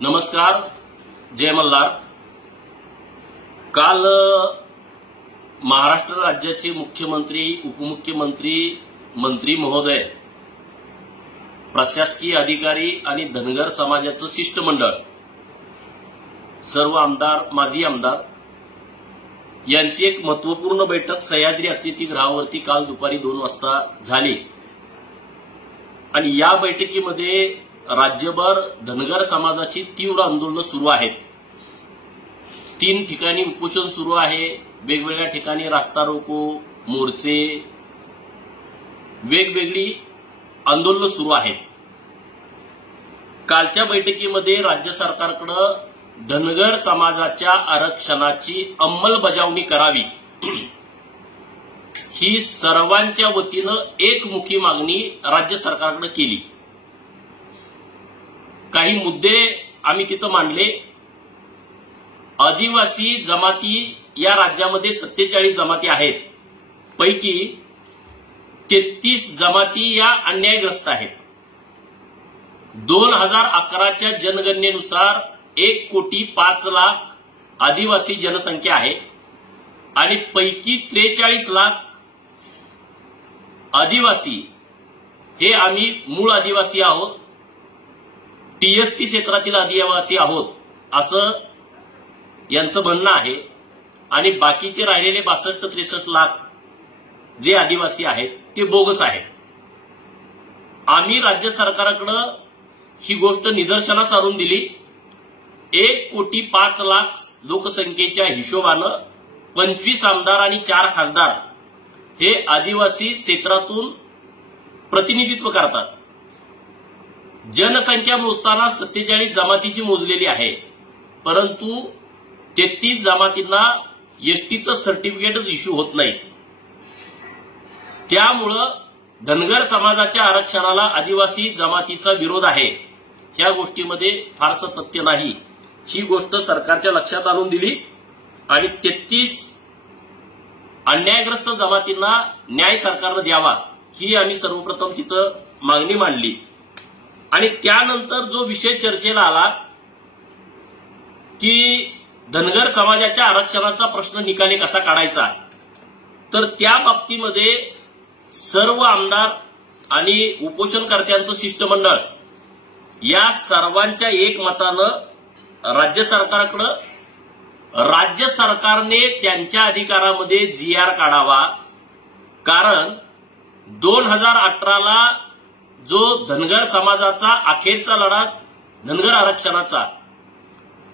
नमस्कार, जय मल्हार। काल महाराष्ट्र राज्याचे मुख्यमंत्री, उपमुख्यमंत्री, मंत्री महोदय, प्रशासकीय अधिकारी आणि धनगर समाजाचं शिष्टमंडळ, सर्व आमदार, माजी आमदार यांची एक महत्वपूर्ण बैठक सह्याद्री अतिथीगृहावरती काल दुपारी 2 वाजता झाली। आणि या बैठकीमध्ये राज्यभर धनगर समाजाची तीव्र आंदोलनं सुरू आहेत। 3 ठिकाणी उपोषण सुरू आहे, वेगवेगळ्या ठिकाणी रास्ता रोको, मोर्चे, वेगवेगळी आंदोलनं सुरू आहेत। कालच्या बैठकीमध्ये राज्य सरकारकडे धनगर समाजाच्या आरक्षणाची अंमलबजावणी करावी ही सर्वांच्या वतीनं एकमुखी मागणी राज्य सरकारकडे केली। काही मुद्दे आम्ही तिथं मांडले। आदिवासी जमाती या राज्यामध्ये 47 जमाती आहेत, पैकी 33 जमाती या अन्यायग्रस्त आहेत। 2011च्या जनगणनेनुसार 1,05,00,000 आदिवासी जनसंख्या आहे आणि पैकी 43 लाख आदिवासी हे आम्ही मूळ आदिवासी आहोत, टीएसपी क्षेत्रातील आदिवासी आहोत असं यांचं म्हणणं आहे। आणि बाकीचे राहिलेले 62-63 लाख जे आदिवासी आहेत ते बोगस आहेत। आम्ही राज्य सरकारकडे ही गोष्ट निदर्शनास आणून दिली। 1,05,00,000 लोकसंख्येच्या हिशोबानं 25 आमदार आणि 4 खासदार हे आदिवासी क्षेत्रातून प्रतिनिधित्व करतात। जनसंख्या मोजताना 47 जमातीची मोजलेली आहे, परंतु 33 जमातींना एसटीचं सर्टिफिकेटच इश्यू होत नाही। त्यामुळं धनगर समाजाच्या आरक्षणाला आदिवासी जमातीचा विरोध आहे या गोष्टीमध्ये फारसं तथ्य नाही। ही गोष्ट सरकारच्या लक्षात आणून दिली आणि 33 अन्यायग्रस्त जमातींना न्याय सरकारने द्यावा ही आम्ही सर्वप्रथम तिथं मागणी मांडली। आणि त्यानंतर जो विषय चर्चेला आला की धनगर समाजाच्या आरक्षणाचा प्रश्न निकाली कसा काढायचा, तर त्या बाबतीमध्ये सर्व आमदार आणि उपोषणकर्त्यांचं शिष्टमंडळ या सर्वांच्या एकमतानं राज्य सरकारने त्यांच्या अधिकारामध्ये जीआर काढावा। कारण 2018ला जो धनगर समाजाचा अखेरचा लढा धनगर आरक्षणाचा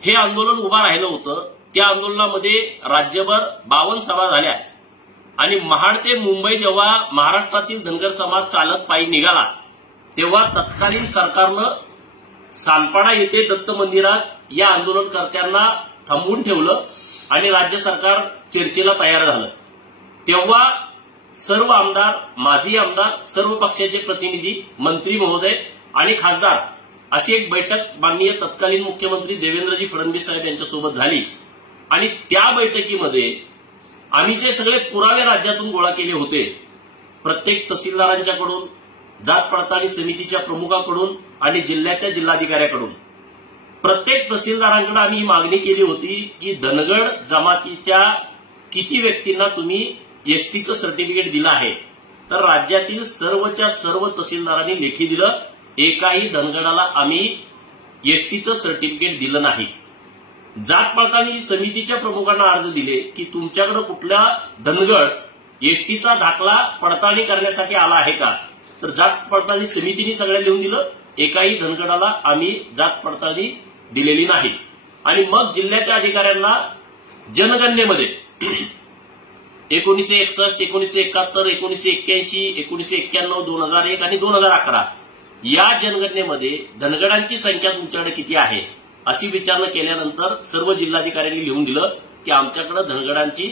हे आंदोलन उभा राहिलं होतं, त्या आंदोलनामध्ये राज्यभर 52 सभा झाल्या आणि महाड ते मुंबई जेव्हा महाराष्ट्रातील धनगर समाज चालत पायी निघाला तेव्हा तत्कालीन सरकारनं सानपाडा येथे दत्त मंदिरात या आंदोलनकर्त्यांना थांबवून ठेवलं आणि राज्य सरकार चर्चेला तयार झालं। तेव्हा सर्व आमदार, माजी आमदार, सर्व पक्षाचे प्रतिनिधी, मंत्री महोदय आणि खासदार अशी एक बैठक माननीय तत्कालीन मुख्यमंत्री देवेंद्रजी फडणवीस साहेब यांच्यासोबत झाली। आणि त्या बैठकीमध्ये आम्ही जे सगळे पुरावे राज्यातून गोळा केले होते, प्रत्येक तहसीलदारांच्याकडून, जात पडताळणी समितीच्या प्रमुखाकडून आणि जिल्ह्याच्या जिल्हाधिकाऱ्याकडून प्रत्येक तहसीलदारांकडे आम्ही ही मागणी केली होती की धनगर जमातीच्या किती व्यक्तींना तुम्ही एसटीचं सर्टिफिकेट दिलं आहे, तर राज्यातील सर्वच्या सर्व तहसीलदारांनी लेखी दिलं, एकाही धनगराला आम्ही एसटीचं सर्टिफिकेट दिलं नाही। जात पडताळणी समितीच्या प्रमुखांना अर्ज दिले की तुमच्याकडे कुठला धनगर एसटीचा दाखला पडताळणी करण्यासाठी आला आहे का, तर जात पडताळणी समितीने सगळ्या लिहून दिलं, एकाही धनगराला आम्ही जात पडताळणी दिलेली नाही। आणि मग जिल्ह्याच्या अधिकाऱ्यांना जनगणनेमध्ये 1961, 1971, 1981, 1991, 2001 आणि 2011 या जनगणनेमध्ये धनगरांची संख्या तुमच्याकडे किती आहे अशी विचारणा केल्यानंतर सर्व जिल्हाधिकाऱ्यांनी लिहून दिलं की आमच्याकडे धनगरांची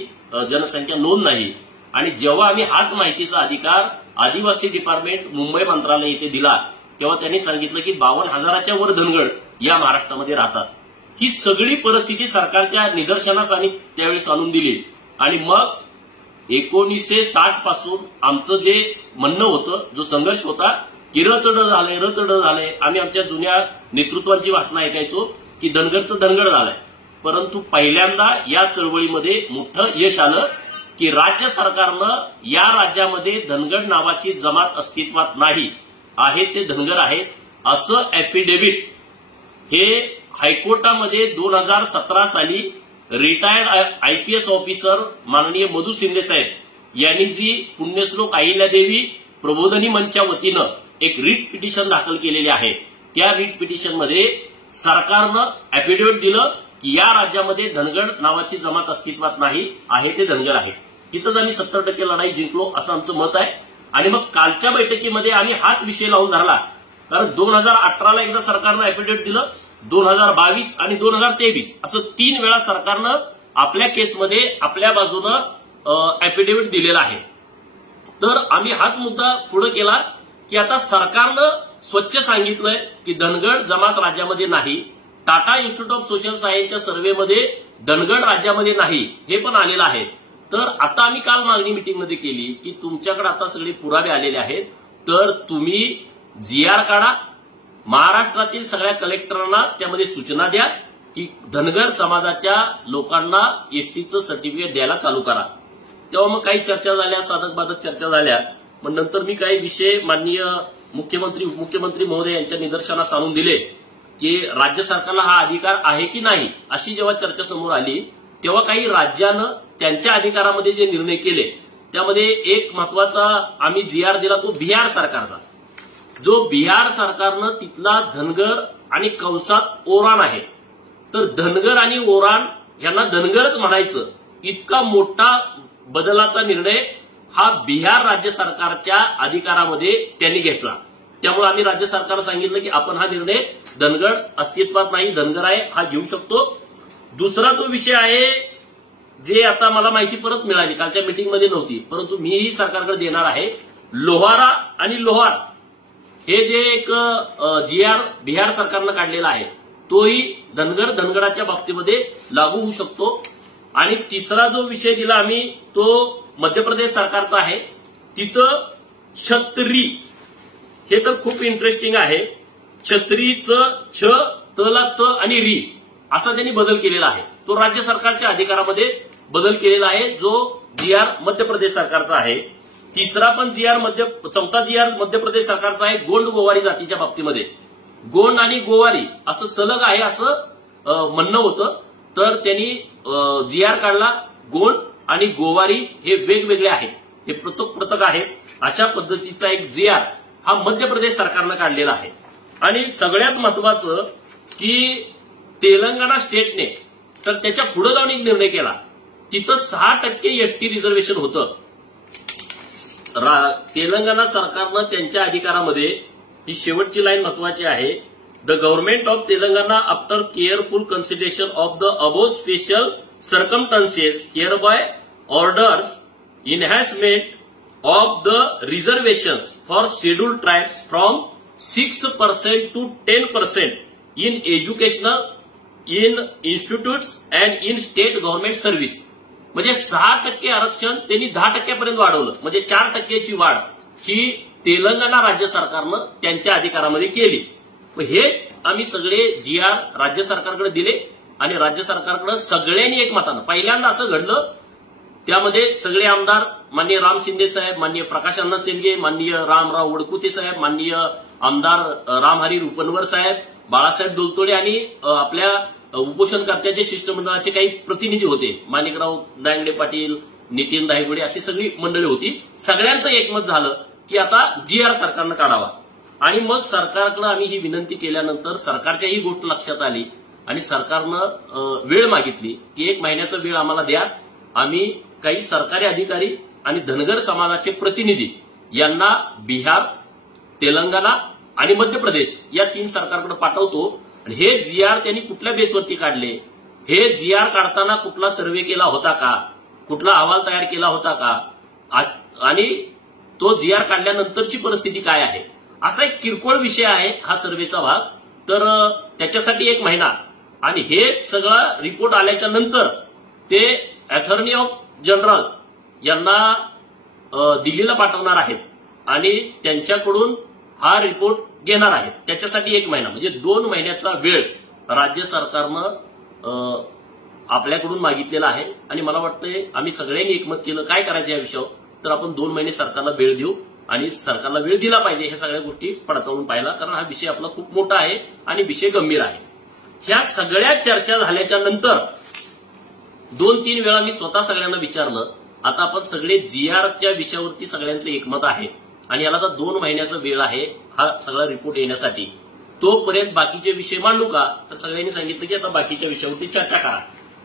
जनसंख्या नोंद नाही। आणि जेव्हा आम्ही हाच माहितीचा अधिकार आदिवासी डिपार्टमेंट मुंबई मंत्रालय इथे दिला तेव्हा त्यांनी सांगितलं की 52,000च्या वर धनगर या महाराष्ट्रामध्ये राहतात। ही सगळी परिस्थिती सरकारच्या निदर्शनास आणि त्यावेळेस आणून दिली। आणि मग 1960 पासून आमचं जे म्हणणं होतं, जो संघर्ष होता की रचड झालंय, आम्ही आमच्या जुन्या नेतृत्वांची भाषणं ऐकायचो की धनगरचं धनगड झालंय. परंतु पहिल्यांदा या चळवळीमध्ये मोठं यश आलं की राज्य सरकारनं या राज्यामध्ये धनगड नावाची जमात अस्तित्वात नाही, आहे ते धनगर आहेत असं ऍफिडेव्हिट हे हायकोर्टामध्ये 2017 साली रिटायर्ड आयपीएस ऑफिसर माननीय मधु शिंदे साहेब यांनी जी पुण्यश्लोक अहिल्यादेवी प्रबोधनी मंचच्या वतीनं एक रिट पिटिशन दाखल केलेले आहे. त्या रिट पिटिशनमध्ये सरकारनं ऍफिडेव्हिट दिलं की या राज्यामध्ये धनगड नावाची जमात अस्तित्वात नाही, आहे ते धनगर आहे. तिथंच आम्ही 70% लढाई जिंकलो असं आमचं मत आहे. आणि मग कालच्या बैठकीमध्ये आम्ही हाच विषय लावून धरला, कारण 2018ला एकदा सरकारनं ऍफिडेव्हिट दिलं, 2022 आणि 2023 असं 3 वेळा सरकारनं आपल्या केसमध्ये आपल्या बाजूनं ऍफिडेव्हिट दिलेला आहे. तर आम्ही हाच मुद्दा पुढे केला की आता सरकारनं स्वच्छ सांगितलंय की धनगड जमात राज्यामध्ये नाही. टाटा इन्स्टिट्यूट ऑफ सोशल सायन्सच्या सर्व्हेमध्ये धनगड राज्यामध्ये नाही हे पण आलेलं आहे. तर आता आम्ही काल मागणी मिटिंगमध्ये केली की तुमच्याकडे आता सगळे पुरावे आलेले आहेत, तर तुम्ही GR काढा, महाराष्ट्रातील सगळ्या कलेक्टरांना त्यामध्ये सूचना द्या की धनगर समाजाच्या लोकांना एसटीचं सर्टिफिकेट द्यायला चालू करा. तेव्हा मग काही चर्चा झाल्या, साधक बाधक चर्चा झाल्या. मग नंतर मी काही विषय माननीय उपमुख्यमंत्री महोदय यांच्या निदर्शनास आणून दिले की राज्य सरकारला हा अधिकार आहे की नाही. अशी जेव्हा चर्चा समोर आली तेव्हा काही राज्यानं त्यांच्या अधिकारामध्ये जे निर्णय केले त्यामध्ये एक महत्वाचा आम्ही GR दिला तो बिहार सरकारचा, जो बिहार सरकारनं तिथला धनगर आणि कंसात ओरान आहे. तर धनगर आणि ओरान यांना धनगरच म्हणायचं इतका मोठा बदलाचा निर्णय हा बिहार राज्य सरकारच्या अधिकारामध्ये त्यांनी घेतला. त्यामुळे आम्ही राज्य सरकारला सांगितलं की आपण हा निर्णय धनगड अस्तित्वात नाही, धनगर आहे हा घेऊ शकतो. दुसरा जो विषय आहे जे आता मला माहिती परत मिळाली, कालच्या मीटिंगमध्ये नव्हती परंतु मीही सरकारकडे देणार आहे, लोहारा आणि लोहार हे जे एक GR बिहार सरकारनं काढलेला आहे तोही धनगराच्या बाबतीमध्ये लागू होऊ शकतो. आणि तिसरा जो विषय दिला आम्ही तो मध्य प्रदेश सरकारचा आहे. तिथं छत्री हे तर खूप इंटरेस्टिंग आहे. छत्रीचं छ, तला त आणि री असा त्यांनी बदल केलेला आहे. तो राज्य सरकारच्या अधिकारामध्ये बदल केलेला आहे जो GR मध्य प्रदेश सरकारचा आहे. तिसरा पण चौथा GR मध्य प्रदेश सरकारचा आहे गोंड गोवारी जातीच्या बाबतीमध्ये. गोंड आणि गोवारी असं सलग आहे असं म्हणणं होतं, तर त्यांनी GR काढला. गोंड आणि गोवारी हे वेगवेगळे आहेत, हे पृथक आहेत. अशा पद्धतीचा एक GR हा मध्य प्रदेश सरकारनं काढलेला आहे. आणि सगळ्यात महत्वाचं की तेलंगणा स्टेटने तर त्याच्या पुढे जाऊन एक निर्णय केला. तिथं 6% ST रिझर्वेशन होतं. तेलंगणा सरकारनं त्यांच्या अधिकारामध्ये ही शेवटची लाईन महत्वाची आहे. The government of Telangana after careful consideration of the above special circumstances hereby orders enhancement of the reservations for scheduled tribes from 6% to 10% in educational, in institutes and in state government service. म्हणजे 6% आरक्षण त्यांनी 10% वाढवलं, म्हणजे 4%ची वाढ ही तेलंगणा राज्य सरकारनं त्यांच्या अधिकारामध्ये केली. हे आम्ही सगळे GR राज्य सरकारकडे दिले आणि राज्य सरकारकडे सगळ्यांनी एकमतानं पहिल्यांदा असं घडलं. त्यामध्ये सगळे आमदार माननीय राम शिंदे साहेब, माननीय प्रकाश अण्णा शेंडगे, माननीय रामराव वडकुते साहेब, माननीय आमदार रामहरी रुपनवर साहेब, बाळासाहेब डोलतोडे आणि आपल्या उपोषणकर्त्याचे शिष्टमंडळाचे काही प्रतिनिधी होते, माणिकराव दांगडे पाटील, नितीन दायगुडे अशी सगळी मंडळी होती. सगळ्यांचं एकमत झालं की आता GR सरकारनं काढावा. आणि मग सरकारकडे आम्ही ही विनंती केल्यानंतर सरकारच्या ही गोष्ट लक्षात आली आणि सरकारनं वेळ मागितली की 1 महिन्याचा वेळ आम्हाला द्या. आम्ही काही सरकारी अधिकारी आणि धनगर समाजाचे प्रतिनिधी यांना बिहार, तेलंगणा आणि मध्य प्रदेश या 3 सरकारकडे पाठवतो. आणि हे GR त्यांनी कुठल्या बेसवरती काढले, हे GR काढताना कुठला सर्व्हे केला होता का, कुठला अहवाल तयार केला होता का, आणि तो GR काढल्यानंतरची परिस्थिती काय आहे, असा एक किरकोळ विषय आहे हा सर्व्हेचा भाग. तर त्याच्यासाठी 1 महिना आणि हे सगळा रिपोर्ट आल्याच्या नंतर ते अटॉर्नी ऑफ जनरल यांना दिल्लीला पाठवणार आहेत आणि त्यांच्याकडून हा रिपोर्ट घेणार आहेत. त्याच्यासाठी 1 महिना म्हणजे 2 महिन्याचा वेळ राज्य सरकारनं आपल्याकडून मागितलेला आहे आणि मला वाटतंय आम्ही सगळ्यांनी एकमत केलं काय करायचं या विषयावर, तर आपण 2 महिने सरकारला वेळ देऊ आणि सरकारला वेळ दिला पाहिजे हे सगळ्या गोष्टी पडताळून पाहिला, कारण हा विषय आपला खूप मोठा आहे आणि विषय गंभीर आहे. ह्या सगळ्या चर्चा झाल्याच्या नंतर 2-3 वेळा मी स्वतः सगळ्यांना विचारलं, आता आपण सगळे GRच्या विषयावरती सगळ्यांचं एकमत आहे आणि याला आता 2 महिन्याचा वेळ आहे हा सगळा रिपोर्ट येण्यासाठी, तोपर्यंत बाकीचे विषय मांडू का, तर सगळ्यांनी सांगितलं की आता बाकीच्या विषयावरती चर्चा करा,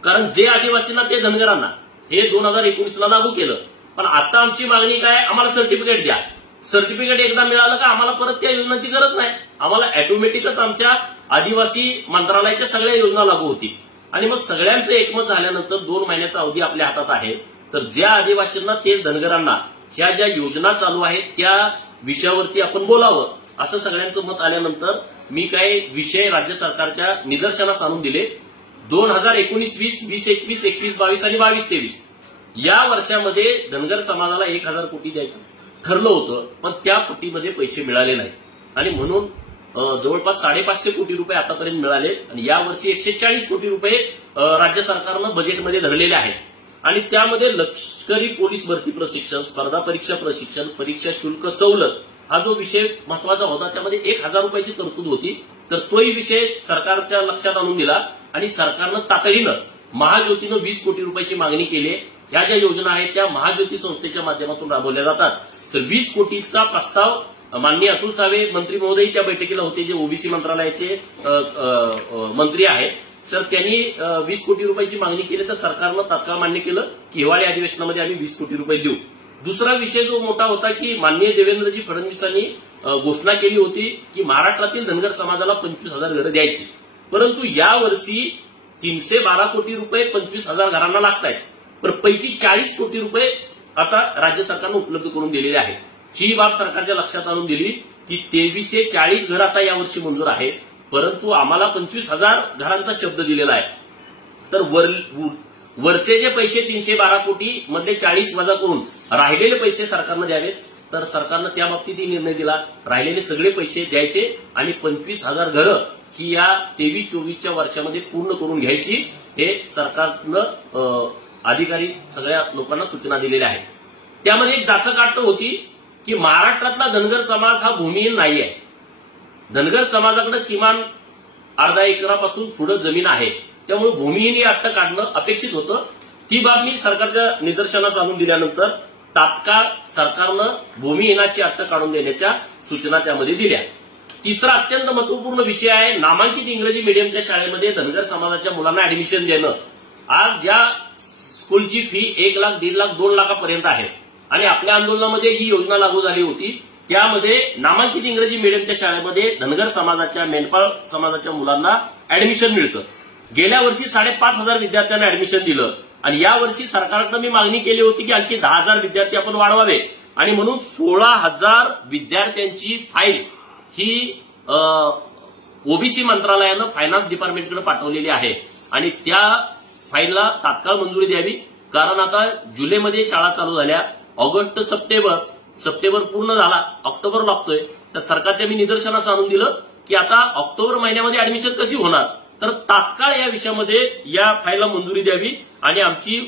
कारण जे आदिवासींना ते धनगरांना हे 2019ला लागू केलं. पण आता आमची मागणी काय, आम्हाला सर्टिफिकेट द्या. सर्टिफिकेट एकदा मिळालं का आम्हाला परत त्या योजनांची गरज नाही, आम्हाला ऑटोमॅटिकच आमच्या आदिवासी मंत्रालयाच्या सगळ्या योजना लागू होती. आणि मग सगळ्यांचं एकमत झाल्यानंतर 2 महिन्याचा अवधी आपल्या हातात आहे, तर ज्या आदिवासींना ते धनगरांना ह्या ज्या योजना चालू आहेत त्या विषयावरती आपण बोलावं असं सगळ्यांचं मत आल्यानंतर मी काही विषय राज्य सरकारच्या निदर्शनास आणून दिले. 2019-20, 20-21, 21-22 आणि 22-23 या वर्षामध्ये धनगर समाजाला 1000 कोटी द्यायचं ठरलं होतं, पण त्या पट्टीमध्ये पैसे मिळाले नाही आणि म्हणून जवळपास 550 कोटी रुपये आतापर्यंत मिळाले आणि यावर्षी 140 कोटी रुपये राज्य सरकारनं बजेटमध्ये धरलेले आहेत. आणि त्यामध्ये लष्करी पोलीस भरती प्रशिक्षण, स्पर्धा परीक्षा प्रशिक्षण, परीक्षा शुल्क सवलत हा जो विषय महत्वाचा होता त्यामध्ये 1000 रुपयाची तरतूद होती, तर तोही विषय सरकारच्या लक्षात आणून दिला आणि सरकारनं तातडीनं महाज्योतीनं 20 कोटी रुपयाची मागणी केली. ह्या ज्या योजना आहेत त्या महाज्योती संस्थेच्या माध्यमातून राबवल्या जातात, तर 20 कोटीचा प्रस्ताव माननीय अतुल सावे मंत्री महोदय त्या बैठकीला होते जे ओबीसी मंत्रालयाचे मंत्री आहेत, तर त्यांनी 20 कोटी रुपयाची मागणी केली, तर सरकारनं तात्काळ मान्य केलं की हिवाळी अधिवेशनामध्ये आम्ही 20 कोटी रुपये देऊ. दुसरा विषय जो मोठा होता की माननीय देवेंद्रजी फडणवीसांनी घोषणा केली होती की महाराष्ट्रातील धनगर समाजाला 25,000 घरं द्यायची, परंतु यावर्षी 312 कोटी रुपये 25,000 घरांना लागत आहेत, पण पैकी 40 कोटी रुपये आता राज्य सरकारनं उपलब्ध करून दिलेले आहेत. ही बाब सरकारच्या लक्षात आणून दिली की 2340 घरं आता यावर्षी मंजूर आहेत, परंतु आम्हाला 25,000 घरांचा शब्द दिलेला आहे, तर वरचे जे पैसे 312 कोटी मधले 40 वजा करून राहिलेले पैसे सरकारनं द्यावेत, तर सरकारनं त्या बाबतीतही निर्णय दिला, राहिलेले सगळे पैसे द्यायचे आणि 25,000 घरं ही या 23-24च्या वर्षामध्ये पूर्ण करून घ्यायची, हे सरकारनं अधिकारी सगळ्या लोकांना सूचना दिलेल्या आहेत. त्यामध्ये एक जाचक होती की महाराष्ट्रातला धनगर समाज हा भूमिहीन नाही आहे, धनगर समाजाकडे किमान अर्धा एकरापासून पुढे जमीन आहे, त्यामुळे भूमिहीन ही अट्ट काढणं अपेक्षित होतं. ती बाब मी सरकारच्या निदर्शनास आणून दिल्यानंतर तात्काळ सरकारनं भूमिहीनाची अट्ट काढून देण्याच्या सूचना त्यामध्ये दिल्या. तिसरा अत्यंत महत्वपूर्ण विषय आहे नामांकित इंग्रजी मीडियमच्या शाळेमध्ये धनगर समाजाच्या मुलांना ऍडमिशन देणं. आज ज्या स्कूलची फी 1 लाख, 1.5 लाख, 2 लाखापर्यंत आहे आणि आपल्या आंदोलनामध्ये ही योजना लागू झाली होती, त्यामध्ये नामांकित इंग्रजी मीडियमच्या शाळेमध्ये धनगर समाजाच्या, मेंढपाळ समाजाच्या मुलांना ऍडमिशन मिळतं. गेल्या वर्षी 5,500 विद्यार्थ्यांना ऍडमिशन दिलं आणि यावर्षी सरकारकडे मी मागणी केली होती की आणखी 10,000 विद्यार्थी आपण वाढवावे आणि म्हणून 16,000 विद्यार्थ्यांची फाईल ही ओबीसी मंत्रालयानं फायनान्स डिपार्टमेंटकडे पाठवलेली आहे आणि त्या फाईलला तात्काळ मंजुरी द्यावी, कारण आता जुलैमध्ये शाळा चालू झाल्या, ऑगस्ट सप्टेंबर पूर्ण झाला, ऑक्टोबर लागतोय, तर सरकारच्या मी निदर्शनास आणून दिलं की आता ऑक्टोबर महिन्यामध्ये ऍडमिशन कशी होणार, तर तात्काळ या विषयामध्ये या फाईलला मंजुरी द्यावी आणि आमची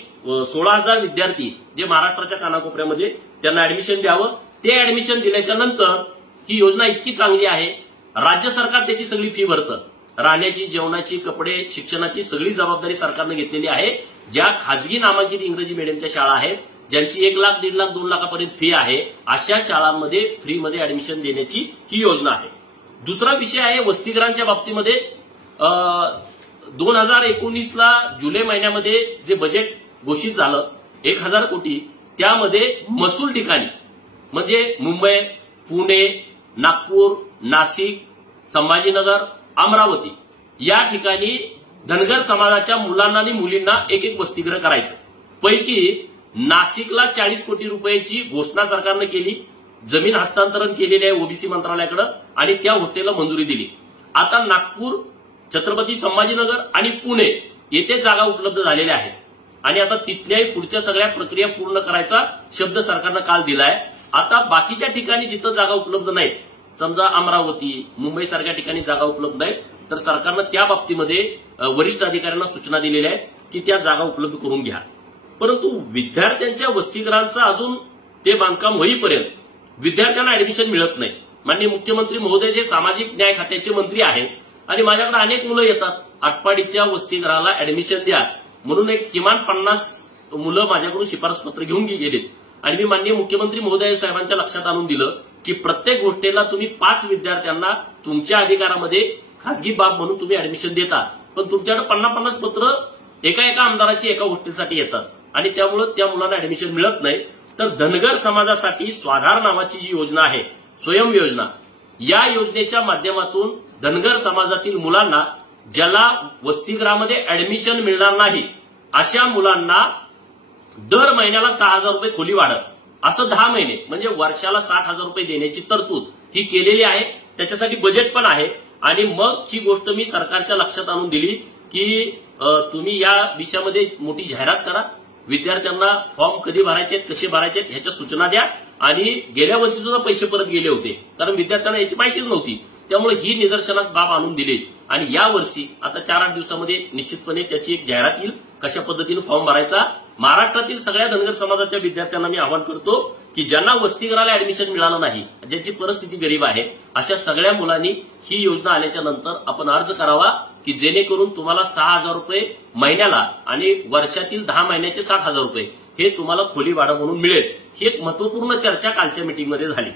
16,000 विद्यार्थी जे महाराष्ट्राच्या कानाकोपऱ्यामध्ये त्यांना ऍडमिशन द्यावं. ते ऍडमिशन दिल्याच्या नंतर ही योजना इतकी चांगली आहे, राज्य सरकार त्याची सगळी फी भरतं, राहण्याची, जेवणाची, कपडे, शिक्षणाची सगळी जबाबदारी सरकारनं घेतलेली आहे. ज्या खाजगी नामांकित इंग्रजी मीडियमच्या शाळा आहेत ज्यांची 1 लाख, 1.5 लाख, 2 लाखापर्यंत फी आहे, अशा शाळांमध्ये फ्रीमध्ये ऍडमिशन देण्याची ही योजना आहे. दुसरा विषय आहे वसतिगृहांच्या बाबतीमध्ये. 2019ला जुलै महिन्यामध्ये जे बजेट घोषित झालं 1000 कोटी, त्यामध्ये महसूल ठिकाणी म्हणजे मुंबई, पुणे, नागपूर, नाशिक, संभाजीनगर, अमरावती या ठिकाणी धनगर समाजाच्या मुलांना आणि मुलींना एक वसतिगृह करायचं. पैकी नाशिकला 40 कोटी रुपयाची घोषणा सरकारनं केली, जमीन हस्तांतरण केलेली आहे ओबीसी मंत्रालयाकडे आणि त्या हॉस्टेलला मंजुरी दिली. आता नागपूर, छत्रपती संभाजीनगर आणि पुणे येथे जागा उपलब्ध झालेल्या आहेत आणि आता तिथल्याही पुढच्या सगळ्या प्रक्रिया पूर्ण करायचा शब्द सरकारनं काल दिलाय. आता बाकीच्या ठिकाणी जिथं जागा उपलब्ध नाहीत, समजा अमरावती, मुंबई सारख्या ठिकाणी जागा उपलब्ध नाहीत, तर सरकारनं त्या बाबतीमध्ये वरिष्ठ अधिकाऱ्यांना सूचना दिलेल्या आहेत की त्या जागा उपलब्ध करून घ्या. परंतु विद्यार्थ्यांच्या वसतिगृहांचं अजून ते बांधकाम होईपर्यंत विद्यार्थ्यांना ऍडमिशन मिळत नाही. माननीय मुख्यमंत्री महोदय जे सामाजिक न्याय खात्याचे मंत्री आहेत आणि माझ्याकडे अनेक मुलं येतात, आटपाडीच्या वसतिगृहाला ऍडमिशन द्या म्हणून एक किमान 50 मुलं माझ्याकडून शिफारस पत्र घेऊन गेलेत. आणि मी माननीय मुख्यमंत्री महोदय साहेबांच्या लक्षात आणून दिलं की प्रत्येक गोष्टीला तुम्ही 5 विद्यार्थ्यांना तुमच्या अधिकारामध्ये खासगी बाब म्हणून तुम्ही ऍडमिशन देता, पण तुमच्याकडे 50-50 पत्र एका आमदाराची एका गोष्टीसाठी येतात आणि त्यामुळे त्या मुलांना ऍडमिशन मिळत नाही. तर धनगर समाजासाठी स्वाधार नावाची जी योजना आहे, स्वयं योजना, या योजनेच्या माध्यमातून धनगर समाजातील मुलांना ज्याला वसतिगृहामध्ये ऍडमिशन मिळणार नाही अशा मुलांना दर महिन्याला 6,000 रुपये खोली वाढत, असं 10 महिने म्हणजे वर्षाला 60,000 रुपये देण्याची तरतूद ही केलेली आहे. त्याच्यासाठी बजेट पण आहे. आणि मग ही गोष्ट मी सरकारच्या लक्षात आणून दिली की तुम्ही या विषयामध्ये मोठी जाहिरात करा, विद्यार्थ्यांना फॉर्म कधी भरायचे कसे भरायचे ह्याच्या सूचना द्या. आणि गेल्या वर्षी सुद्धा पैसे परत गेले होते कारण विद्यार्थ्यांना याची माहितीच नव्हती. त्यामुळे ही निदर्शनास बाब आणून दिली आणि या वर्षी आता 4-8 दिवसामध्ये निश्चितपणे त्याची एक जाहिरात येईल कशा पद्धतीने फॉर्म भरायचा. महाराष्ट्रातील सगळ्या धनगर समाजाच्या विद्यार्थ्यांना मी आवाहन करतो की ज्यांना वसतिगृहाला ऍडमिशन मिळालं नाही, ज्यांची परिस्थिती गरीब आहे, अशा सगळ्या मुलांनी ही योजना आल्याच्या नंतर आपण अर्ज करावा की जेणेकरून तुम्हाला 6,000 रुपये महिन्याला आणि वर्षातील 10 महिन्याचे 60,000 रुपये हे तुम्हाला खोली भाडं म्हणून मिळेल. ही एक महत्वपूर्ण चर्चा कालच्या मीटिंगमध्ये झाली.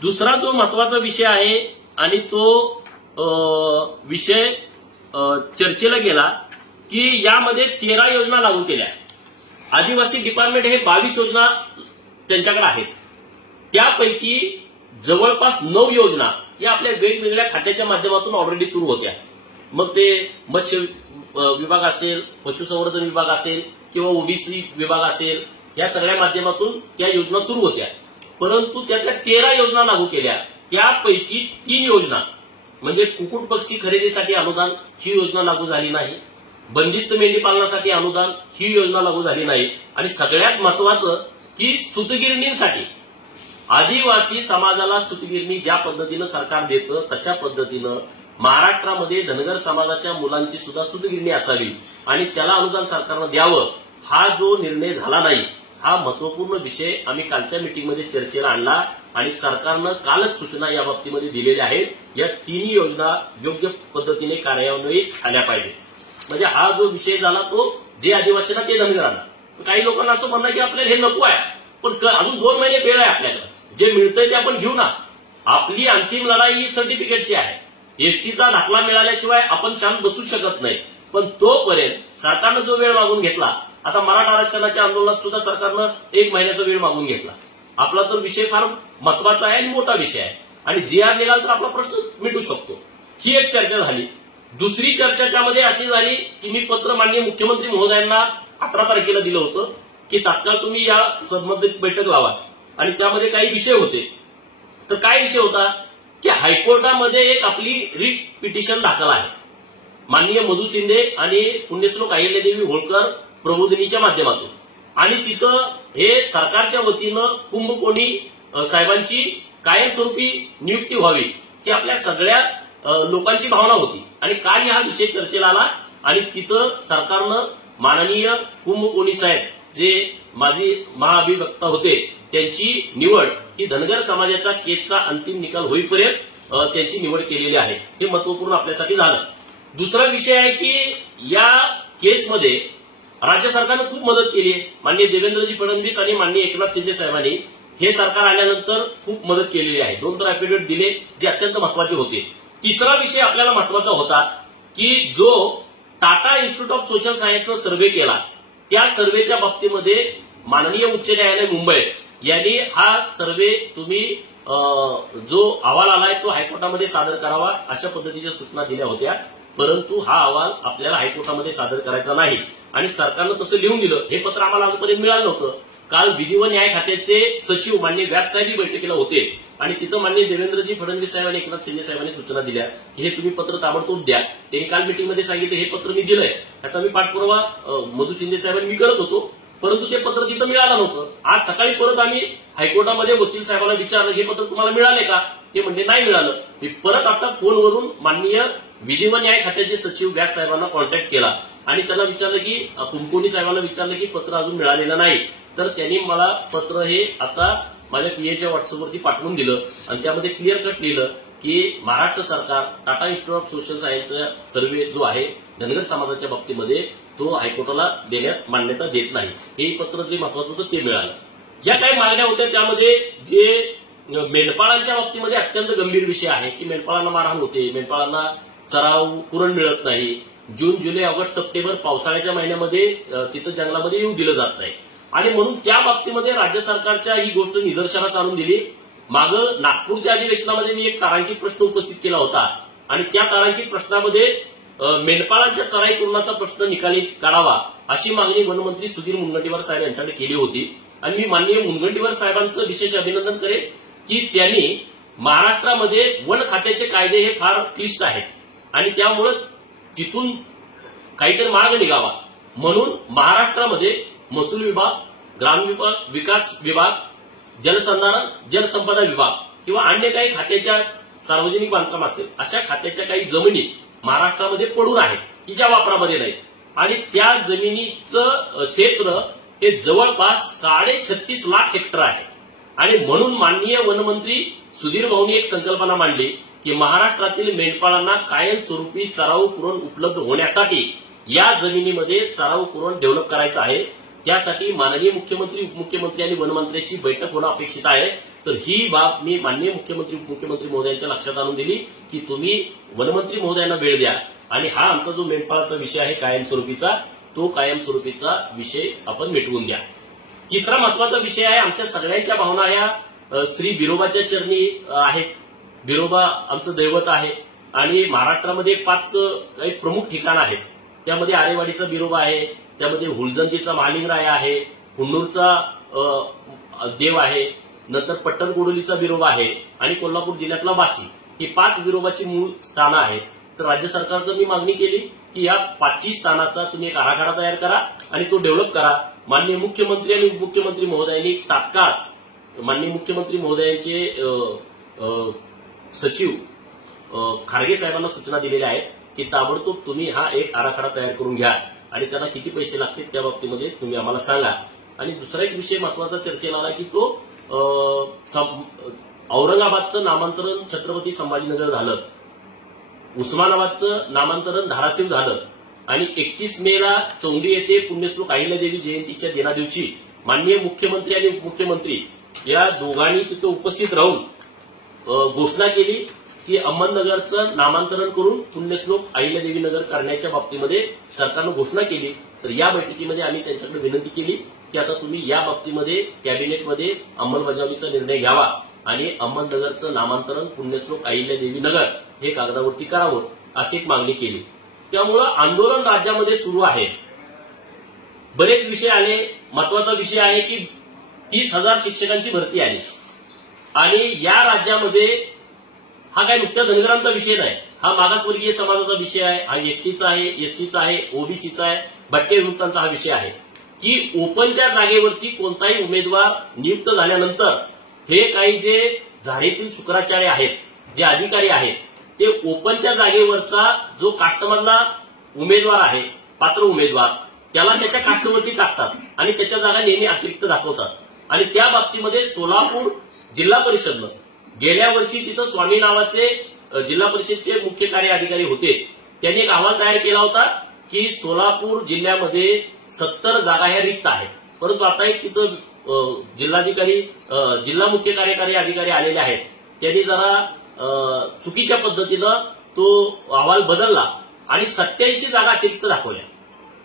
दुसरा जो महत्वाचा विषय आहे आणि तो विषय चर्चेला गेला की यामध्ये 13 योजना लागू केल्या. आदिवासी डिपार्टमेंट हे 22 योजना त्यांच्याकडे आहेत. त्यापैकी जवळपास 9 योजना या आपल्या वेगवेगळ्या खात्याच्या माध्यमातून ऑलरेडी सुरू होत्या. मग ते मत्स्य विभाग असेल, पशुसंवर्धन विभाग असेल किंवा ओबीसी विभाग असेल, या सगळ्या माध्यमातून या योजना सुरू होत्या. परंतु त्यातल्या 13 योजना लागू केल्या. त्यापैकी 3 योजना म्हणजे कुक्कुट पक्षी खरेदीसाठी अनुदान ही योजना लागू झाली नाही, बंदिस्त मेंढी पालनासाठी अनुदान ही योजना लागू झाली नाही आणि सगळ्यात महत्वाचं की सूतगिरणींसाठी आदिवासी समाजाला सूतगिरणी ज्या पद्धतीनं सरकार देतं तशा पद्धतीनं महाराष्ट्रामध्ये धनगर समाजाच्या मुलांची सुद्धा सूतगिरणी असावी आणि त्याला अनुदान सरकारनं द्यावं. हा जो निर्णय झाला नाही, हा महत्वपूर्ण विषय आम्ही कालच्या मीटिंगमध्ये चर्चेला आणला आणि सरकारनं कालच सूचना या बाबतीमध्ये दिलेल्या आहेत. या 3 योजना योग्य पद्धतीने कार्यान्वित झाल्या पाहिजे. म्हणजे हा जो विषय झाला तो जे आदिवासींना ते धनगरांना. काही लोकांना असं म्हणणं की आपल्याला हे नको आहे, पण अजून 2 महिने वेळ आहे आपल्याकडे, जे मिळतंय ते आपण घेऊ ना. आपली अंतिम लढाई ही सर्टिफिकेटची आहे. एसटीचा दाखला मिळाल्याशिवाय आपण शांत बसू शकत नाही. पण तोपर्यंत सरकारनं जो वेळ मागून घेतला, आता मराठा आरक्षणाच्या आंदोलनात सुद्धा सरकारनं 1 महिन्याचा वेळ मागून घेतला. आपला तर विषय फार महत्वाचा आहे आणि मोठा विषय आहे आणि जीआर निघाला तर आपला प्रश्न मिटू शकतो. ही एक चर्चा झाली. दुसरी चर्चा त्यामध्ये अशी झाली की मी पत्र माननीय मुख्यमंत्री महोदयांना 18 तारखेला दिलं होतं की तात्काळ तुम्ही या संबंधित बैठक लावा आणि त्यामध्ये काही विषय होते. तर काय विषय होता की हायकोर्टामध्ये एक आपली रिट पिटिशन दाखल आहे माननीय मधु शिंदे आणि पुण्यश्लोक अहिल्यादेवी होळकर प्रबोधिनीच्या माध्यमातून आणि तिथं हे सरकारच्या वतीनं कुंभकोणी साहेबांची कायमस्वरूपी नियुक्ती व्हावी ही आपल्या सगळ्या लोकांची भावना होती. आणि काल हा विषय चर्चेला आला आणि तिथं सरकारनं माननीय कुंभकोणी साहेब जे माजी महाअभिवक्ता होते त्यांची निवड ही धनगर समाजाच्या केसचा अंतिम निकाल होईपर्यंत त्यांची निवड केलेली आहे. हे महत्वपूर्ण आपल्यासाठी झालं. दुसरा विषय आहे की या केसमध्ये राज्य सरकारनं खूप मदत केली आहे. माननीय देवेंद्रजी फडणवीस आणि माननीय एकनाथ शिंदे साहेबांनी हे सरकार आल्यानंतर खूप मदत केलेली आहे. 2 तर अॅफिडेव्हिट दिले जे अत्यंत महत्वाचे होते. तिसरा विषय आपल्याला महत्वाचा होता की जो टाटा इन्स्टिट्यूट ऑफ सोशल सायन्सनं सर्व्हे केला त्या सर्व्हेच्या बाबतीमध्ये माननीय उच्च न्यायालय मुंबई यांनी हा सर्व्हे तुम्ही जो अहवाल आलाय तो हायकोर्टामध्ये सादर करावा अशा पद्धतीच्या सूचना दिल्या होत्या. परंतु हा अहवाल आपल्याला हायकोर्टामध्ये सादर करायचा नाही आणि सरकारनं तसं लिहून दिलं. हे पत्र आम्हाला आजपर्यंत मिळालं नव्हतं. काल विधी व न्याय खात्याचे सचिव माननीय व्यास साहेब बैठकीला होते आणि तिथं माननीय देवेंद्रजी फडणवीस साहेब आणि एकनाथ शिंदे साहेबांनी सूचना दिल्या की हे तुम्ही पत्र ताबडतोब द्या. त्यांनी काल मीटिंगमध्ये सांगितलं हे पत्र मी दिलंय. त्याचा मी पाठपुरावा मधु शिंदे साहेबांनी मी करत होतो परंतु ते पत्र तिथं मिळालं नव्हतं. आज सकाळी परत आम्ही हायकोर्टामध्ये वकील साहेबांना विचारलं हे पत्र तुम्हाला मिळाले का? ते म्हणजे नाही मिळालं. मी परत आता फोनवरून माननीय विधी व न्याय खात्याचे सचिव व्यास साहेबांना कॉन्टॅक्ट केला आणि त्यांना विचारलं की कुंकुनी साहेबांना विचारलं की पत्र अजून मिळालेलं नाही. तर त्यांनी मला पत्र हे आता माझ्या पीएच्या व्हॉट्सअपवरती पाठवून दिलं आणि त्यामध्ये क्लिअर कट लिहिलं की महाराष्ट्र सरकार टाटा इन्स्टिट्यूट ऑफ सोशल सायन्सचा सर्व्हे जो आहे धनगर समाजाच्या बाबतीमध्ये तो हायकोर्टाला देण्यात मान्यता देत नाही. हे पत्र जे महत्वाचं होतं ते मिळालं. ज्या काही मागण्या होत्या त्यामध्ये जे मेंढपाळांच्या बाबतीमध्ये अत्यंत गंभीर विषय आहे की मेंढपाळांना मारहाण होते, मेंढपाळांना चराव कुरण मिळत नाही, जून जुलै ऑगस्ट सप्टेंबर पावसाळ्याच्या महिन्यामध्ये तिथं जंगलामध्ये येऊ दिलं जात नाही आणि म्हणून त्या बाबतीमध्ये राज्य सरकारच्या ही गोष्ट निदर्शनास आणून दिली. मागं नागपूरच्या अधिवेशनामध्ये मी एक तारांकित प्रश्न उपस्थित केला होता आणि त्या तारांकित प्रश्नामध्ये मेंढपाळांच्या चराई कुरणाचा प्रश्न निकाली काढावा अशी मागणी वनमंत्री सुधीर मुनगंटीवार साहेब यांच्याकडे केली होती आणि मी माननीय मुनगंटीवार साहेबांचं विशेष अभिनंदन करेन की त्यांनी महाराष्ट्रामध्ये वन खात्याचे कायदे हे फार क्लिष्ट आहेत आणि त्यामुळे तिथून काहीतरी मार्ग निघावा म्हणून महाराष्ट्रामध्ये महसूल विभाग, ग्राम विकास विभाग, जलसंधारण, जलसंपदा विभाग किंवा अन्य काही खात्याच्या सार्वजनिक बांधकाम असेल अशा खात्याच्या काही जमिनी महाराष्ट्रामध्ये पडून आहेत की ज्या वापरामध्ये नाहीत आणि त्या जमिनीचं क्षेत्र हे जवळपास 36.5 लाख हेक्टर आहे आणि म्हणून माननीय वनमंत्री सुधीर भाऊंनी एक संकल्पना मांडली की महाराष्ट्रातील मेंढपाळांना कायमस्वरूपी चराऊ कुरण उपलब्ध होण्यासाठी या जमिनीमध्ये चराऊ कुरण डेव्हलप करायचं आहे. त्यासाठी माननीय मुख्यमंत्री, उपमुख्यमंत्री आणि वनमंत्र्यांची बैठक होणं अपेक्षित आहे. तर ही बाब मी माननीय मुख्यमंत्री, उपमुख्यमंत्री महोदयांच्या लक्षात आणून दिली की तुम्ही वनमंत्री महोदयांना वेळ द्या आणि हा आमचा जो मेंढपाळाचा विषय आहे कायमस्वरूपीचा तो कायमस्वरूपीचा विषय आपण मिटवून द्या. तिसरा महत्वाचा विषय आहे आमच्या सगळ्यांच्या भावना ह्या श्री बिरोबाच्या चरणी आहेत. बिरोबा आमचं दैवत आहे आणि महाराष्ट्रामध्ये 5 काही प्रमुख ठिकाणं आहेत. त्यामध्ये आरेवाडीचा बिरोबा आहे, त्यामध्ये हुलजंतीचा महालिंगराय आहे, हुन्नूरचा देव आहे, नंतर पट्टणकोडोलीचा बिरोबा आहे आणि कोल्हापूर जिल्ह्यातला वासी. ही 5 बिरोबाची मूळ स्थानं आहेत. तर राज्य सरकारकडे मी मागणी केली की या 5 स्थानाचा तुम्ही एक आराखडा तयार करा आणि तो डेव्हलप करा. माननीय मुख्यमंत्री आणि उपमुख्यमंत्री महोदयांनी तात्काळ माननीय मुख्यमंत्री महोदयांचे सचिव खारगे साहेबांना सूचना दिलेल्या आहेत की ताबडतोब तुम्ही हा एक आराखडा तयार करून घ्या आणि त्यांना किती पैसे लागतील त्या बाबतीमध्ये तुम्ही आम्हाला सांगा. आणि दुसरा एक विषय महत्वाचा चर्चेला आला की तो औरंगाबादचं नामांतरण छत्रपती संभाजीनगर झालं, उस्मानाबादचं नामांतरण धाराशिव झालं आणि 31 मेला चौंडी येथे पुण्यश्लोक अहिल्यादेवी जयंतीच्या दिनादिवशी माननीय मुख्यमंत्री आणि उपमुख्यमंत्री या दोघांनी तिथे उपस्थित राहून घोषणा केली की अहमदनगरचं नामांतरण करून पुण्यश्लोक अहिल्यादेवी नगर करण्याच्या बाबतीमध्ये सरकारनं घोषणा केली. तर या बैठकीमध्ये आम्ही त्यांच्याकडे विनंती केली की आता तुम्ही या बाबतीमध्ये कॅबिनेटमध्ये अंमलबजावणीचा निर्णय घ्यावा आणि अहमदनगरचं नामांतरण पुण्यश्लोक अहिल्यादेवी नगर हे कागदावरती करावं अशी एक मागणी केली. त्यामुळं आंदोलन राज्यामध्ये सुरू आहे. बरेच विषय आले. महत्वाचा विषय आहे की 30,000 शिक्षकांची भरती आली आणि या राज्यामध्ये हा काय नुसत्या धनगरांचा विषय नाही, हा मागासवर्गीय समाजाचा विषय आहे, हा एसटीचा आहे, एससीचा आहे, ओबीसीचा आहे, भटक्या विमुक्तांचा हा विषय आहे की ओपनच्या जागेवरती कोणताही उमेदवार नियुक्त झाल्यानंतर हे काही जे झाडीतील शुक्राचार्य आहेत, जे अधिकारी आहेत, ते ओपनच्या जागेवरचा जो कास्टमधला उमेदवार आहे, पात्र उमेदवार, त्याला त्याच्या कास्टवरती टाकतात आणि त्याच्या जागा नेहमी अतिरिक्त दाखवतात. आणि त्या बाबतीमध्ये सोलापूर जिल्हा परिषदनं गेल्या वर्षी तिथं स्वामी नावाचे जिल्हा परिषदचे मुख्य कार्य अधिकारी होते, त्यांनी एक अहवाल तयार केला होता की सोलापूर जिल्ह्यामध्ये 70 जागा ह्या रिक्त आहेत. परंतु आता एक तिथं जिल्हाधिकारी, जिल्हा मुख्य कार्यकारी अधिकारी आलेले आहेत, त्यांनी जरा चुकीच्या पद्धतीनं तो अहवाल बदलला आणि 87 जागा अतिरिक्त दाखवल्या.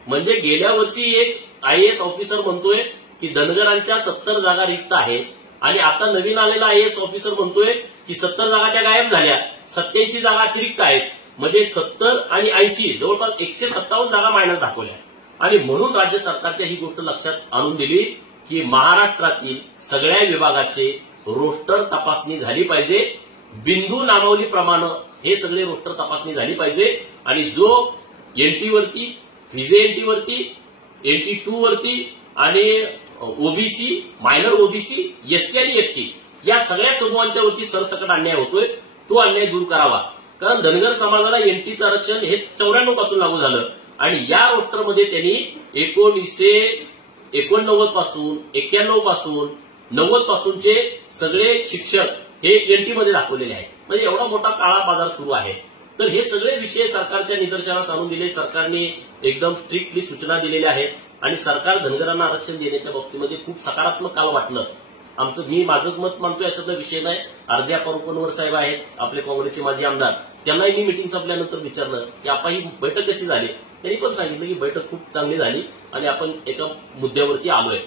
म्हणजे गेल्या वर्षी एक आयएएस ऑफिसर म्हणतोय की धनगरांच्या 70 जागा रिक्त आहेत आणि आता नवीन आलेला आयएएस ऑफिसर म्हणतोय की 70 जागा त्या गायब झाल्या, 87 जागा अतिरिक्त आहेत. म्हणजे 70 आणि 80 जवळपास 157 जागा मायनस दाखवल्या. आणि म्हणून राज्य सरकारच्या ही गोष्ट लक्षात आणून दिली की महाराष्ट्रातील सगळ्या विभागाचे रोस्टर तपासणी झाली पाहिजे. बिंदू नामावलीप्रमाणे हे सगळे रोस्टर तपासणी झाली पाहिजे आणि जो एनटीवरती, फिजे एनटीवरती, NT2 वरती आणि ओबीसी, मायनर ओबीसी, एससी आणि एसटी या सगळ्या समूहांच्या वरती सरसकट अन्याय होतोय, तो अन्याय दूर करावा. कारण धनगर समाजाला एनटीचं आरक्षण हे 94 पासून लागू झालं आणि या रोस्टरमध्ये त्यांनी 1989 पासून 91 पासून 90 पासूनचे सगळे शिक्षक हे एनटी मध्ये दाखवलेले आहेत. म्हणजे एवढा मोठा काळा बाजार सुरू आहे. तर हे सगळे विषय सरकारच्या निदर्शनास आणून दिले. सरकारने एकदम स्ट्रिक्टली सूचना दिलेल्या आहेत आणि सरकार धनगरांना आरक्षण देण्याच्या बाबतीमध्ये खूप सकारात्मक काल वाटलं. मी माझंच मत मानतोय अशाचा विषय नाही. आरजे पनवर साहेब आहेत आपले काँग्रेसचे माजी आमदार, त्यांनाही मी मिटिंग संपल्यानंतर विचारलं की आपण ही बैठक कशी झाली. त्यांनी पण सांगितलं की बैठक खूप चांगली झाली आणि आपण एका मुद्द्यावरती आलोय.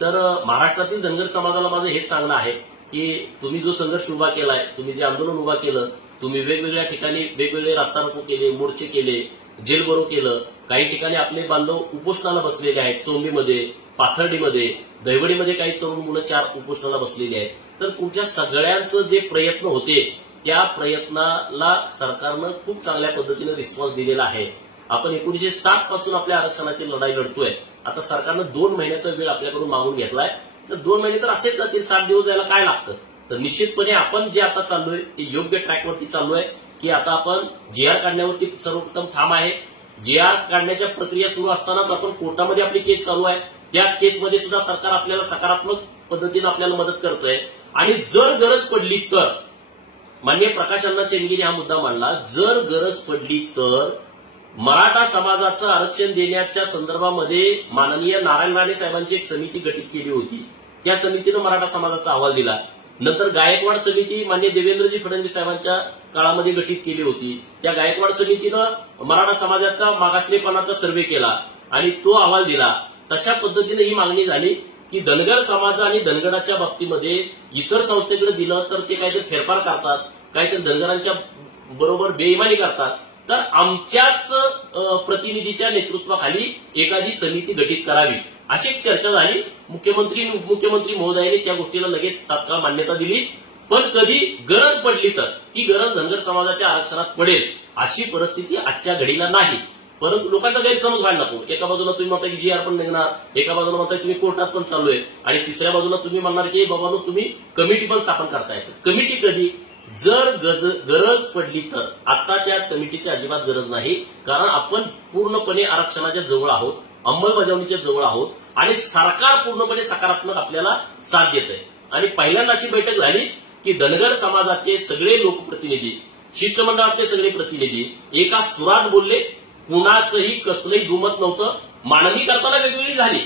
तर महाराष्ट्रातील धनगर समाजाला माझं हेच सांगणं आहे की तुम्ही जो संघर्ष उभा केलाय, तुम्ही जे आंदोलन उभा केलं, तुम्ही वेगवेगळ्या ठिकाणी वेगवेगळे रास्ता रोको केले, मोर्चे केले, जेल बरो केलं, काही ठिकाणी आपले बांधव उपोषणाला बसलेले आहेत. चोंबीमध्ये, पाथर्डीमध्ये, दैवडीमध्ये काही तरुण मुलं 4 उपोषणाला बसलेली आहेत. तर तुमच्या सगळ्यांचं जे प्रयत्न होते त्या प्रयत्नाला सरकारनं खूप चांगल्या पद्धतीने रिस्पॉन्स दिलेला आहे. आपण 1960 पासून आपल्या आरक्षणाची लढाई लढतोय. आता सरकारनं 2 महिन्याचा वेळ आपल्याकडून मागून घेतलाय. तर 2 महिने तर असेच जातील, 60 दिवस जायला काय लागतं. तर निश्चितपणे आपण जे आता चाललोय ते योग्य ट्रॅकवरती चाललोय की आता आपण जीआर काढण्यावरती सर्वप्रथम ठाम आहे. जीआर काढण्याच्या प्रक्रिया सुरू असतानाच आपण कोर्टामध्ये आपली केस चालू आहे. त्या केसमध्ये सुद्धा सरकार आपल्याला सकारात्मक पद्धतीने आपल्याला मदत करतोय आणि जर गरज पडली तर माननीय प्रकाश अण्णा सेनगिरी हा मुद्दा मांडला, जर गरज पडली तर मराठा समाजाचं आरक्षण देण्याच्या संदर्भामध्ये माननीय नारायण राणे साहेबांची एक समिती गठीत केली होती. त्या समितीनं मराठा समाजाचा अहवाल दिला. नंतर गायकवाड समिती माननीय देवेंद्रजी फडणवीस साहेबांच्या काळामध्ये गठीत केली होती. त्या गायकवाड समितीनं मराठा समाजाचा मागासलेपणाचा सर्व्हे केला आणि तो अहवाल दिला. तशा पद्धतीने ही मागणी झाली की धनगर समाज आणि धनगराच्या बाबतीमध्ये इतर संस्थेकडे दिलं तर ते काहीतरी फेरफार करतात, काहीतरी धनगरांच्या बरोबर बेईमानी करतात. तर आमच्याच प्रतिनिधीच्या नेतृत्वाखाली एखादी समिती गठीत करावी अशी एक चर्चा झाली. मुख्यमंत्री महोदयांनी त्या गोष्टीला लगेच तात्काळ मान्यता दिली. पण कधी गरज पडली तर ती गरज धनगर समाजाच्या आरक्षणात पडेल अशी परिस्थिती आजच्या घडीला नाही. परंतु लोकांचा गैरसमज व्हायला नको. एका बाजूला तुम्ही म्हणता की जीआर पण निघणार, एका बाजूला म्हणताय तुम्ही कोर्टात पण चाललोय आणि तिसऱ्या बाजूला तुम्ही म्हणणार की बाबांनो तुम्ही कमिटी पण स्थापन करताय. कमिटी कधी, जर गरज पडली तर. आता त्या कमिटीची अजिबात गरज नाही, कारण आपण पूर्णपणे आरक्षणाच्या जवळ आहोत, अंमलबजावणीच्या जवळ आहोत आणि सरकार पूर्णपणे सकारात्मक आपल्याला साथ देत आहे. आणि पहिल्यांदा अशी बैठक झाली की धनगर समाजाचे सगळे लोकप्रतिनिधी, शिष्टमंडळातले सगळे प्रतिनिधी एका सुरात बोलले. कुणाचंही कसलंही दुमत नव्हतं. मांडणी करताना वेगवेगळी झाली.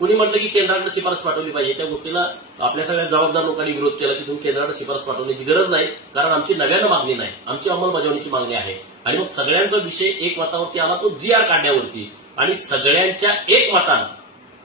कुणी म्हटलं की केंद्राकडे शिफारस पाठवली पाहिजे. त्या गोष्टीला आपल्या सगळ्या जबाबदार लोकांनी विरोध केला की तुम्ही केंद्राकडे शिफारस पाठवण्याची गरज नाही, कारण आमची नव्यानं मागणी नाही, आमची अंमलबजावणीची मागणी आहे. आणि मग सगळ्यांचा विषय एक मतावरती आला, तो जीआर काढण्यावरती. आणि सगळ्यांच्या एक मतानं,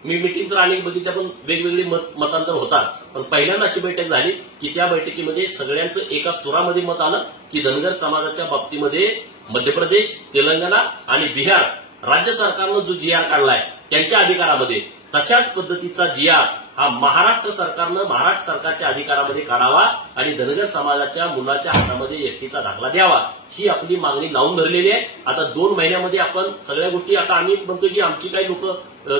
मी मिटिंग तर अनेक बघितल्या पण वेगवेगळी मतांतर होतात, पण पहिल्यांदा अशी बैठक झाली की त्या बैठकीमध्ये सगळ्यांचं एका सुरामध्ये मत आलं की धनगर समाजाच्या बाबतीमध्ये मध्य प्रदेश, तेलंगणा आणि बिहार राज्य सरकारनं जो जीआर काढलाय त्यांच्या अधिकारामध्ये तशाच पद्धतीचा जीआर हा महाराष्ट्र सरकारनं महाराष्ट्र सरकारच्या अधिकारामध्ये काढावा आणि धनगर समाजाच्या मुलाच्या हातामध्ये एसटीचा दाखला द्यावा, ही आपली मागणी लावून धरलेली आहे. आता 2 महिन्यामध्ये आपण सगळ्या गोष्टी, आता आम्ही म्हणतो की आमची काही लोक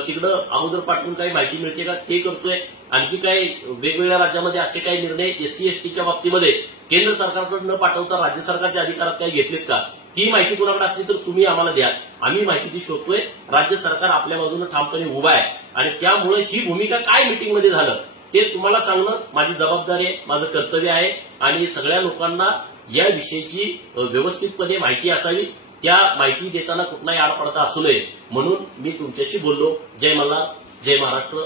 तिकडं अगोदर पाठवून काही माहिती मिळते का ते करतोय. आणखी काही वेगवेगळ्या राज्यामध्ये असे काही निर्णय एससी एसटीच्या बाबतीमध्ये केंद्र सरकारकडे न पाठवता राज्य सरकारच्या अधिकारात काही घेतलेत का, ती माहिती कोणाकडे असली तर तुम्ही आम्हाला द्या. आम्ही माहिती ती शोधतोय. राज्य सरकार आपल्या बाजूने ठामपणे उभा आहे आणि त्यामुळे ही भूमिका काय मिटिंगमध्ये झालं ते तुम्हाला सांगणं माझी जबाबदारी आहे, माझं कर्तव्य आहे. आणि सगळ्या लोकांना या विषयीची व्यवस्थितपणे माहिती असावी. त्या माहिती देताना कुठलाही आडपडता असू नये म्हणून मी तुमच्याशी बोललो. जय मल्हार, जय महाराष्ट्र.